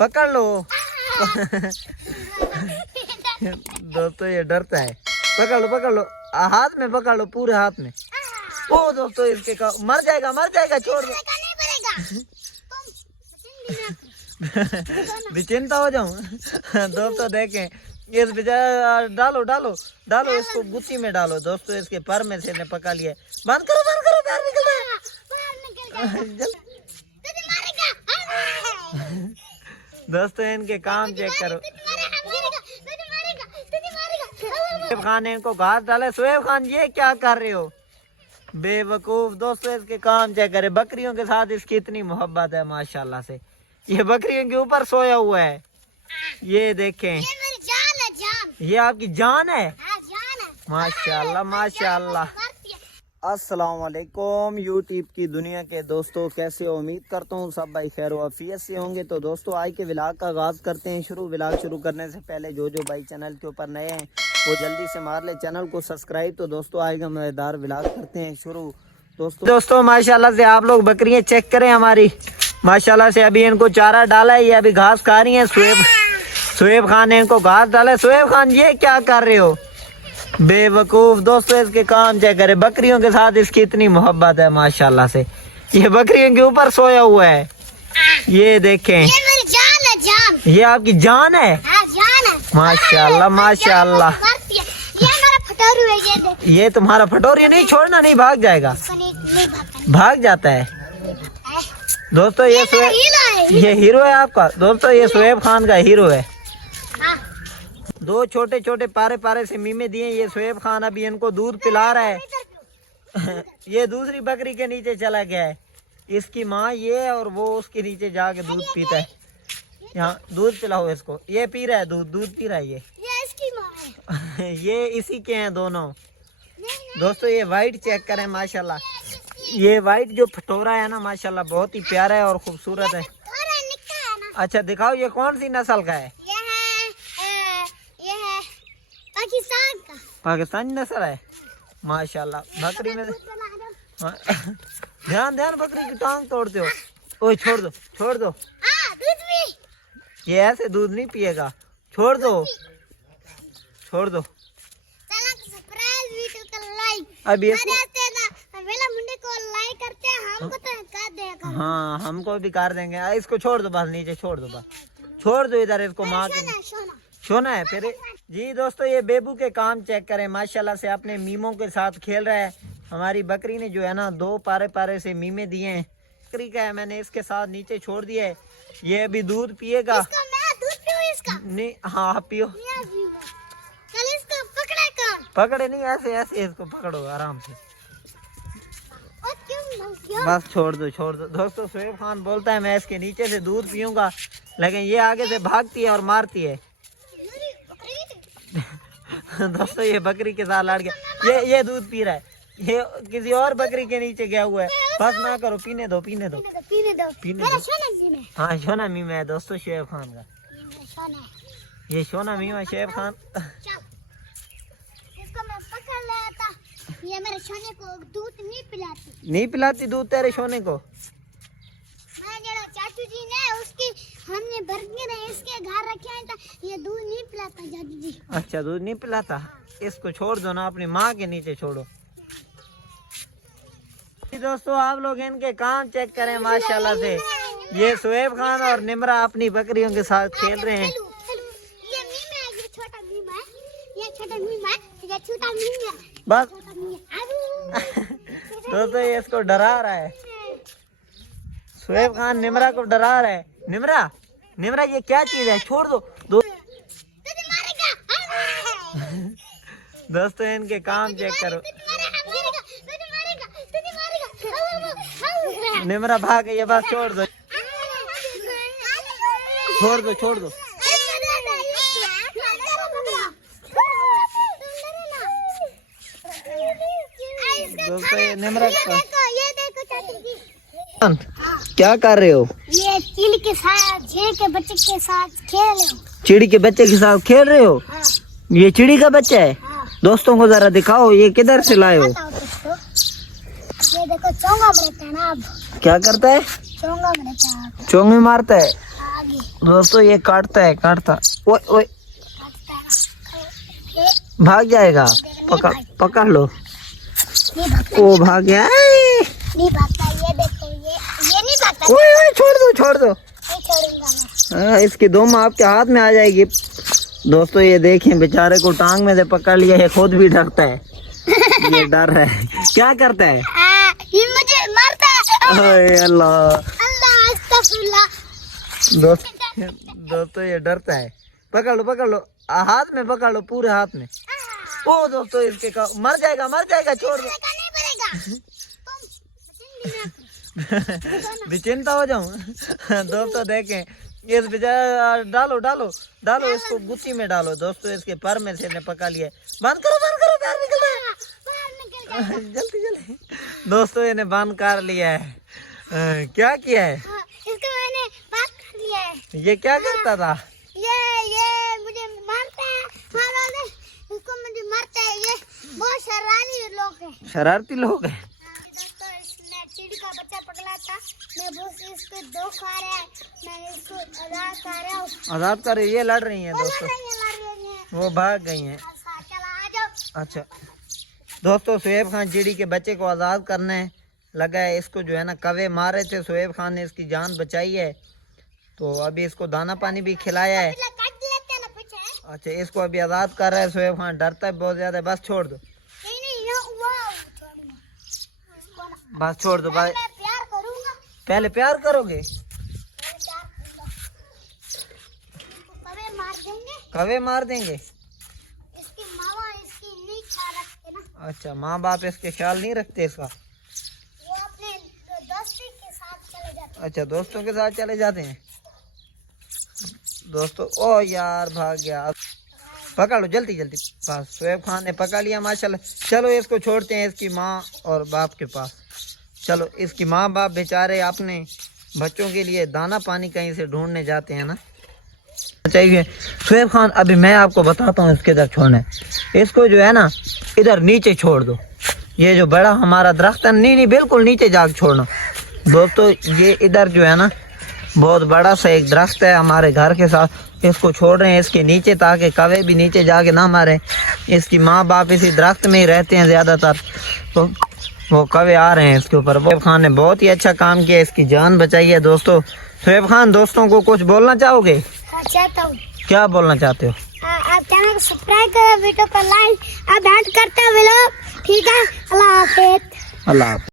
पकड़ लो। दोस्तों ये डरता है। पकड़ लो हाथ में पकड़ लो, पूरे हाथ में। ओ दोस्तों इसके मर जाएगा, छोड़ दो। बेचिंता हो जाऊं। दोस्तों देखें इस बेचारा, डालो इसको गुत्ती में डालो। दोस्तों इसके पर में से ने पका लिया। बंद करो बाहर निकल रहा है। दोस्तों इनके काम चेक करो। सुहेब खान ने इनको घास डाले। सुहेब खान ये क्या कर रहे हो बेवकूफ। दोस्तों इसके काम चेक करे। बकरियों के साथ इसकी इतनी मोहब्बत है माशाल्लाह से। ये बकरियों के ऊपर सोया हुआ है। ये देखें, ये आपकी जान है। माशाल्लाह। अस्सलाम वालेकुम यूट्यूब की दुनिया के दोस्तों, कैसे हो? उम्मीद करता हूँ सब भाई खैर वाफियत से होंगे। तो दोस्तों आज के व्लॉग का आगाज़ करते हैं। व्लॉग शुरू करने से पहले जो भाई चैनल के ऊपर नए हैं वो जल्दी से मार ले चैनल को सब्सक्राइब। तो दोस्तों आज का मज़ेदार व्लॉग करते हैं शुरू। दोस्तों माशाल्लाह से आप लोग बकरियाँ चेक करें हमारी। माशाल्लाह से अभी इनको चारा डाला है, ये अभी घास खा रही है। सुहेब खान ने इनको घास डाला है। सुहेब खान ये क्या कर रहे हो बेवकूफ। दोस्तों इसके काम चेक करे। बकरियों के साथ इसकी इतनी मोहब्बत है माशाल्लाह से। ये बकरियों के ऊपर सोया हुआ है। ये देखें, ये मेरी जान है, जान। ये आपकी जान है। हाँ, जान है। माशाल्लाह। ये हमारा फटोरू है, ये देख। ये तुम्हारा फटोरी नहीं छोड़ना, नहीं भाग जाएगा। भाग जाता है। दोस्तों ये हीरो है आपका। दोस्तों ये सुहेब खान का हीरो है। दो छोटे पारे से मीमे दिए। ये सुहेब खान अभी इनको दूध पिला रहा है। ये दूसरी बकरी के नीचे चला गया है। इसकी माँ ये और वो उसके नीचे जाके दूध पीता है। यहाँ दूध पिलाओ इसको। ये पी रहा है दूध पी रहा है। ये इसकी माँ है। ये इसी के हैं दोनों। दोस्तों ये वाइट चेक करें माशाल्लाह। ये वाइट जो फटोरा है ना माशाल्लाह बहुत ही प्यारा है और खूबसूरत है। अच्छा दिखाओ ये कौन सी नस्ल का है? ये है पाकिस्तानी नस्ल है माशाल्लाह। बकरी में ध्यान बकरी की टांग तोड़ते हो। ओए छोड़ दो। दूध भी। ये ऐसे दूध नहीं पिएगा। छोड़ दो। अभी मुंडे को लाइक करते हैं, हमको तो कर देगा। हाँ हमको भी कर देंगे। इसको छोड़ दो बस, नीचे छोड़ दो इधर इसको। माँ के सोना है फिर। जी दोस्तों ये बेबू के काम चेक करें माशाल्लाह से। अपने मीमों के साथ खेल रहा है। हमारी बकरी ने जो है ना 2 पारे से मीमे दिए हैं। बकरी का है, मैंने इसके साथ नीचे छोड़ दिया है। ये अभी दूध पिएगा। नहीं हाँ पियो। पकड़े नहीं, ऐसे इसको पकड़ो आराम से। बस छोड़ दो। दोस्तों सुहेब खान बोलता है मैं इसके नीचे से दूध पीऊंगा, लेकिन ये आगे से भागती है और मारती है। दोस्तों ये बकरी के साथ लड़ गया। ये दूध पी रहा है। ये किसी और बकरी के नीचे गया हुआ है। बस ना करो, पीने दो। हाँ सोना मीमा है दोस्तों शुएब खान का। ये सोना मीमा शुएब खान। ये मेरे सोने को दूध नहीं पिलाती दूध तेरे सोने को। चाचू जी ने उसकी हमने भर के इसके घर रखे हैं, ये दूध नहीं पिलाता चाचू जी। अच्छा दूध नहीं पिलाता। इसको छोड़ दो ना, अपनी माँ के नीचे छोड़ो। दोस्तों आप लोग इनके काम चेक करें माशाल्लाह से। ये सुहेब खान और निमरा अपनी बकरियों के साथ खेल रहे हैं। बस दोस्तों ये इसको डरा रहा है। सुहेब खान निमरा को डरा रहा है। निमरा ये क्या चीज है? छोड़ दो। दोस्तों इनके काम चेक करो। निमरा भाग गई है। बस छोड़ दो। दोस्तों ये निमरा क्या कर रहे हो? ये चिड़ी के बच्चे के साथ खेल रहे हो। चिड़ी के बच्चे के साथ खेल रहे हो? हाँ। ये चिड़ी का बच्चा है। हाँ। दोस्तों को जरा दिखाओ ये किधर से लाए हो? ये देखो चोंगा मारता है ना। अब क्या करता है? चोंगा मारता है। चोंगे मारता है। आगे दोस्तों ये काटता है, काटता। ओए ओए, भाग जाएगा। पकड़ लो। ओ भाग गया। नहीं भागता, ये देखो, ये नहीं भागता। ओए ओए, छोड़ दो, छोड़ दो। नहीं छोड़ूंगा मैं। इसकी दुम आपके हाथ में आ जाएगी। दोस्तों ये देखें, बेचारे को टांग में से पकड़ लिया है, खुद भी डरता है। ये डर है, क्या करता है? ये मुझे मारता है। ओए अल्लाह, अल्लाह अस्तगफिरुल्लाह। दोस्तों ये डरता है। पकड़ लो, पकड़ लो, हाथ में पकड़ लो, पूरे हाथ में। ओ दोस्तों इसके मर जाएगा, मर जाएगा, छोड़ दो। नहीं पड़ेगा। बेचिंता हो जाऊं। दोस्तों देखें, इस बेचारा, डालो डालो डालो, इसको गुत्ती में डालो। दोस्तों इसके पर में से ने पका लिया है। बंद करो, बाहर निकल रहा है। जल्दी जल्दी। दोस्तों इन्हें बंद कर लिया है। क्या किया है? इसको मैंने बात कर लिया है। ये क्या करता था? ये मुझे मारता है। इसको मुझे मारता है। ये बहुत शरारती लोग हैं। शरारती लोग हैं। दोस्तों इसने चिड़ी का बच्चा पकड़ा था। मैं बहुत इसको दो खा रहा है। मैं इसको आजाद कर रहा हूँ। आजाद कर, ये लड़ रही हैं दोस्तों, लड़ रही है। वो भाग गई हैं। चला आ जाओ। अच्छा दोस्तों, शुएब खान चिड़ी के बच्चे को आज़ाद करने लगा है। इसको जो है ना कौवे मार रहे थे, शुएब खान ने इसकी जान बचाई है। तो अभी इसको दाना पानी भी खिलाया है। अच्छा, इसको अभी आज़ाद कर रहा है शुएब खान। डरता है बहुत ज़्यादा। बस छोड़ दो, बस छोड़ दो भाई। प्यार करूंगा। पहले प्यार करोगे? कभी मार देंगे। कौवे मार देंगे? इसकी मामा इसकी नहीं ख्याल रखते ना। अच्छा, माँ बाप इसके ख्याल नहीं रखते इसका? वो अपने दोस्ती के साथ चले जाते हैं। अच्छा, दोस्तों के साथ चले जाते हैं। दोस्तों, ओ यार भाग गया। पकड़ लो जल्दी जल्दी। बस शुएब खान ने पकड़ लिया माशाल्लाह। चलो इसको छोड़ते हैं इसकी माँ और बाप के पास। चलो, इसकी माँ बाप बेचारे अपने बच्चों के लिए दाना पानी कहीं से ढूंढने जाते हैं ना, चाहिए। शुएब खान, अभी मैं आपको बताता हूँ इसके इधर छोड़ना है। इसको जो है ना इधर नीचे छोड़ दो। ये जो बड़ा हमारा दरख्त है, नहीं बिल्कुल नीचे जाकर छोड़ना। दोस्तों ये इधर जो है ना बहुत बड़ा सा एक दरख्त है हमारे घर के साथ। इसको छोड़ रहे हैं इसके नीचे, ताकि कौवे भी नीचे जाके ना मारे। इसकी माँ बाप इसी दरख्त में ही रहते हैं ज़्यादातर, तो वो कौवे आ रहे हैं इसके ऊपर। शुएब खान ने बहुत ही अच्छा काम किया, इसकी जान बचाई है। दोस्तों, शुएब खान दोस्तों को कुछ बोलना चाहोगे? चाहता हूँ। क्या बोलना चाहते हो? आप चैनल को सब्सक्राइब करो, वीडियो को लाइक, आप डांट करते हो लोग। ठीक है, अल्लाह हाफिज़। अल्लाह।